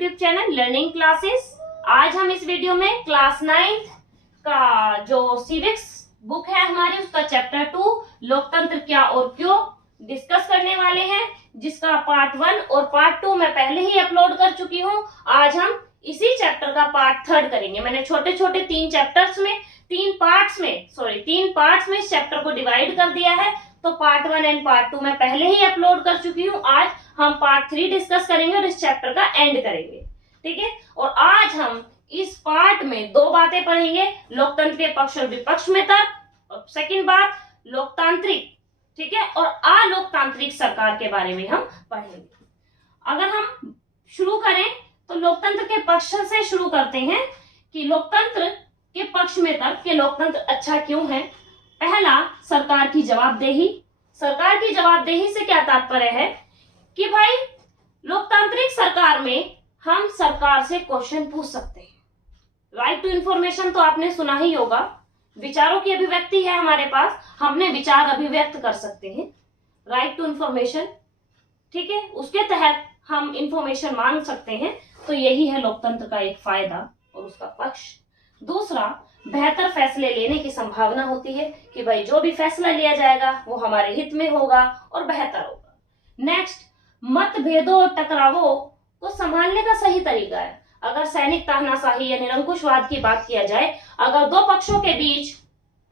YouTube channel learning classes. आज हम इस वीडियो में क्लास 9 का जो सिविक्स बुक है हमारी उसका चैप्टर 2 लोकतंत्र क्या और क्यों डिस्कस करने वाले हैं, जिसका पार्ट 1 और पार्ट 2 मैं पहले ही अपलोड कर चुकी हूं। आज हम इसी चैप्टर का पार्ट 3 करेंगे। मैंने छोटे छोटे 3 पार्ट्स में इस चैप्टर को डिवाइड कर दिया है। तो पार्ट 1 एंड पार्ट 2 मैं पहले ही अपलोड कर चुकी हूँ। आज हम पार्ट 3 डिस्कस करेंगे और इस चैप्टर का एंड करेंगे, ठीक है। और आज हम इस पार्ट में 2 बातें पढ़ेंगे, लोकतंत्र के पक्ष और विपक्ष में तर्क, और सेकंड बात लोकतांत्रिक, ठीक है, और अलोकतांत्रिक सरकार के बारे में हम पढ़ेंगे। अगर हम शुरू करें तो लोकतंत्र के पक्ष से शुरू करते हैं कि लोकतंत्र के पक्ष में तर्क कि लोकतंत्र अच्छा क्यों है। पहला, सरकार की जवाबदेही। सरकार की जवाबदेही से क्या तात्पर्य है कि भाई लोकतांत्रिक सरकार में हम सरकार से क्वेश्चन पूछ सकते हैं। राइट टू इंफॉर्मेशन तो आपने सुना ही होगा, विचारों की अभिव्यक्ति है हमारे पास, हमने विचार अभिव्यक्त कर सकते हैं। राइट टू इंफॉर्मेशन, ठीक है, उसके तहत हम इंफॉर्मेशन मांग सकते हैं। तो यही है लोकतंत्र का एक फायदा और उसका पक्ष। दूसरा, बेहतर फैसले लेने की संभावना होती है कि भाई जो भी फैसला लिया जाएगा वो हमारे हित में होगा और बेहतर होगा। नेक्स्ट, मतभेदों और टकरावों को संभालने का सही तरीका है। अगर सैनिक तानाशाही या निरंकुशवाद की बात किया जाए, अगर 2 पक्षों के बीच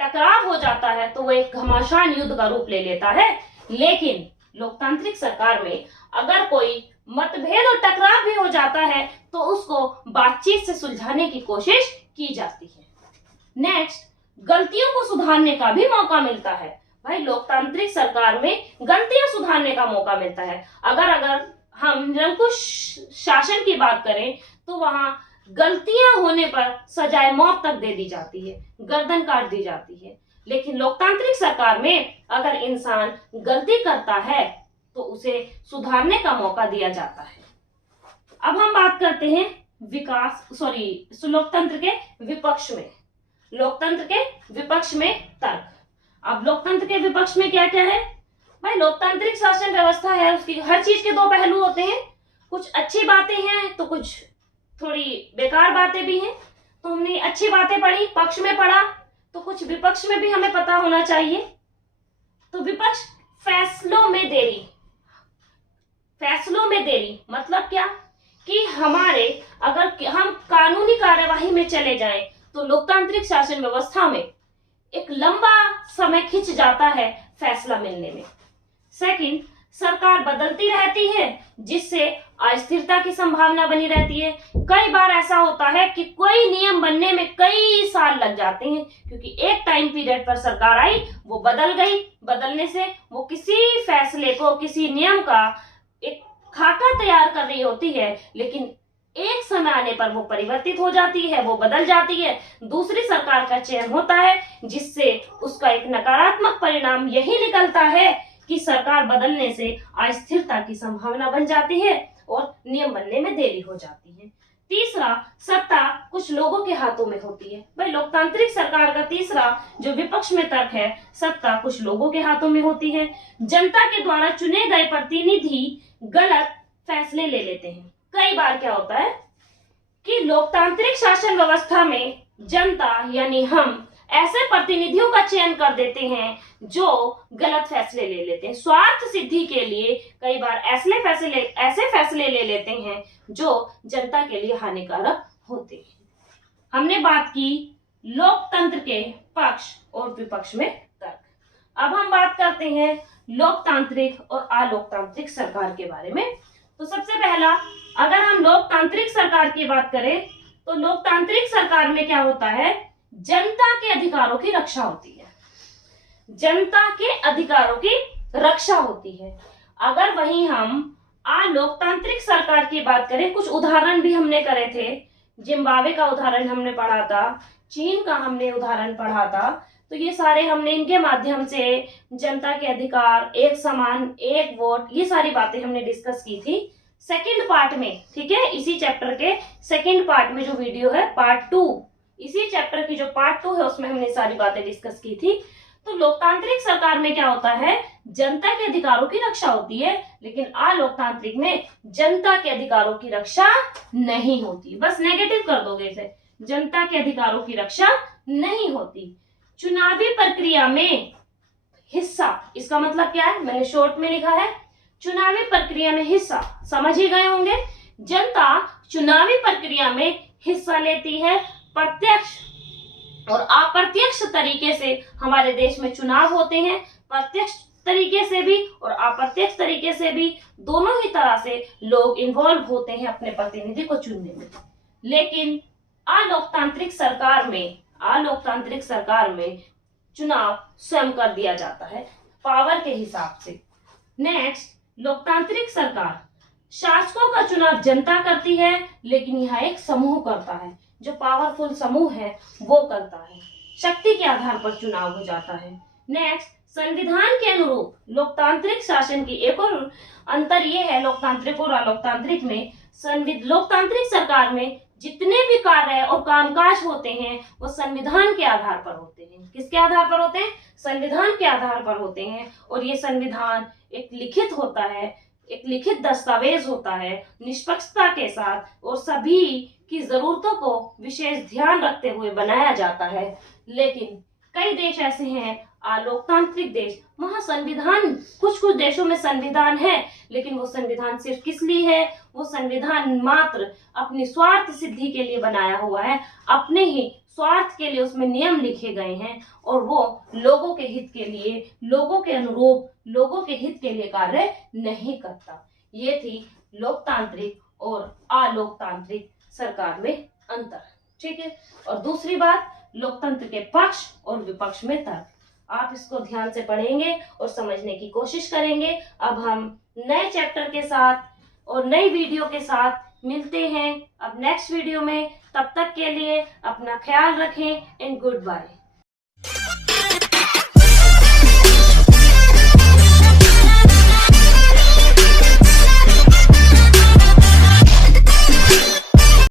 टकराव हो जाता है तो वो एक घमासान युद्ध का रूप ले लेता है। लेकिन लोकतांत्रिक सरकार में अगर कोई मतभेद और टकराव भी हो जाता है तो उसको बातचीत से सुलझाने की कोशिश की जाती है। नेक्स्ट, गलतियों को सुधारने का भी मौका मिलता है। भाई लोकतांत्रिक सरकार में गलतियां सुधारने का मौका मिलता है। अगर हम निरंकुश शासन की बात करें तो वहां गलतियां होने पर सजाए मौत तक दे दी जाती है, गर्दन काट दी जाती है। लेकिन लोकतांत्रिक सरकार में अगर इंसान गलती करता है तो उसे सुधारने का मौका दिया जाता है। अब हम बात करते हैं लोकतंत्र के विपक्ष में। लोकतंत्र के विपक्ष में तर्क। अब लोकतंत्र के विपक्ष में क्या क्या है भाई, लोकतांत्रिक शासन व्यवस्था है, उसकी हर चीज के 2 पहलू होते हैं। कुछ अच्छी बातें हैं तो कुछ थोड़ी बेकार बातें भी हैं। तो हमने अच्छी बातें पढ़ी, पक्ष में पढ़ा, तो कुछ विपक्ष में भी हमें पता होना चाहिए। तो विपक्ष, फैसलों में देरी मतलब क्या कि अगर हम कानूनी कार्यवाही में चले जाएं तो लोकतांत्रिक शासन व्यवस्था में एक लंबा समय खिंच जाता है फैसला मिलने में। सेकंड, सरकार बदलती रहती है जिससे अस्थिरता की संभावना बनी रहती है। कई बार ऐसा होता है कि कोई नियम बनने में कई साल लग जाते हैं क्योंकि एक टाइम पीरियड पर सरकार आई, वो बदल गई, बदलने से वो किसी फैसले को, किसी नियम का एक खाका तैयार कर रही होती है, लेकिन एक समय आने पर वो परिवर्तित हो जाती है, वो बदल जाती है, दूसरी सरकार का चयन होता है, जिससे उसका एक नकारात्मक परिणाम यही निकलता है कि सरकार बदलने से अस्थिरता की संभावना बन जाती है और नियम बनने में देरी हो जाती है। तीसरा, सत्ता कुछ लोगों के हाथों में होती है। भाई लोकतांत्रिक सरकार का तीसरा जो विपक्ष में तर्क है, सत्ता कुछ लोगों के हाथों में होती है। जनता के द्वारा चुने गए प्रतिनिधि गलत फैसले ले लेते हैं। कई बार क्या होता है कि लोकतांत्रिक शासन व्यवस्था में जनता यानी हम ऐसे प्रतिनिधियों का चयन कर देते हैं जो गलत फैसले ले लेते हैं। स्वार्थ सिद्धि के लिए कई बार ऐसे फैसले ले लेते हैं जो जनता के लिए हानिकारक होते हैं। हमने बात की लोकतंत्र के पक्ष और विपक्ष में तर्क। अब हम बात करते हैं लोकतांत्रिक और अलोकतांत्रिक सरकार के बारे में। तो सबसे पहला, अगर हम लोकतांत्रिक सरकार की बात करें तो लोकतांत्रिक सरकार में क्या होता है, जनता के अधिकारों की रक्षा होती है। जनता के अधिकारों की रक्षा होती है। अगर वहीं हम अलोकतांत्रिक सरकार की बात करें, कुछ उदाहरण भी हमने करे थे, जिम्बाब्वे का उदाहरण हमने पढ़ा था, चीन का हमने उदाहरण पढ़ा था। तो ये सारे हमने इनके माध्यम से जनता के अधिकार, एक समान, एक वोट, ये सारी बातें हमने डिस्कस की थी सेकंड पार्ट में, ठीक है। इसी चैप्टर के सेकंड पार्ट में जो वीडियो है पार्ट 2, इसी चैप्टर की जो पार्ट 2 है उसमें हमने सारी बातें डिस्कस की थी। तो लोकतांत्रिक सरकार में क्या होता है, जनता के अधिकारों की रक्षा होती है, लेकिन अलोकतांत्रिक में जनता के अधिकारों की रक्षा नहीं होती। बस नेगेटिव कर दोगे इसे, जनता के अधिकारों की रक्षा नहीं होती। चुनावी प्रक्रिया में हिस्सा, इसका मतलब क्या है, मैंने शॉर्ट में लिखा है चुनावी प्रक्रिया में हिस्सा, समझ ही गए होंगे। जनता चुनावी प्रक्रिया में हिस्सा लेती है। प्रत्यक्ष और अप्रत्यक्ष तरीके से हमारे देश में चुनाव होते हैं, प्रत्यक्ष तरीके से भी और अप्रत्यक्ष तरीके से भी, दोनों ही तरह से लोग इन्वॉल्व होते हैं अपने प्रतिनिधि को चुनने में। लेकिन अलोकतांत्रिक सरकार में चुनाव स्वयं कर दिया जाता है पावर के हिसाब से। नेक्स्ट, लोकतांत्रिक सरकार, शासकों का चुनाव जनता करती है, लेकिन यहाँ एक समूह करता है, जो पावरफुल समूह है वो करता है, शक्ति के आधार पर चुनाव हो जाता है। नेक्स्ट, संविधान के अनुरूप लोकतांत्रिक शासन की एक और अंतर ये है लोकतांत्रिक और अलोकतांत्रिक में, लोकतांत्रिक सरकार में जितने भी कार्य और कामकाज होते हैं वो संविधान के आधार पर होते हैं। किसके आधार पर होते हैं, संविधान के आधार पर होते हैं। और ये संविधान एक लिखित होता है, एक लिखित दस्तावेज होता है, निष्पक्षता के साथ और सभी की जरूरतों को विशेष ध्यान रखते हुए बनाया जाता है। लेकिन कई देश ऐसे हैं अलोकतांत्रिक देश, वहां संविधान, कुछ कुछ देशों में संविधान है, लेकिन वो संविधान सिर्फ किस लिए है, वो संविधान मात्र अपनी स्वार्थ सिद्धि के लिए बनाया हुआ है, अपने ही स्वार्थ के लिए उसमें नियम लिखे गए हैं और वो लोगों के हित के लिए, लोगों के अनुरूप, लोगों के हित के लिए कार्य नहीं करता। ये थी लोकतांत्रिक और अलोकतांत्रिक सरकार में अंतर। ठीक है, और दूसरी बात, लोकतंत्र के पक्ष और विपक्ष में तर्क। आप इसको ध्यान से पढ़ेंगे और समझने की कोशिश करेंगे। अब हम नए चैप्टर के साथ और नई वीडियो के साथ मिलते हैं अब नेक्स्ट वीडियो में। तब तक के लिए अपना ख्याल रखें एंड गुड बाय।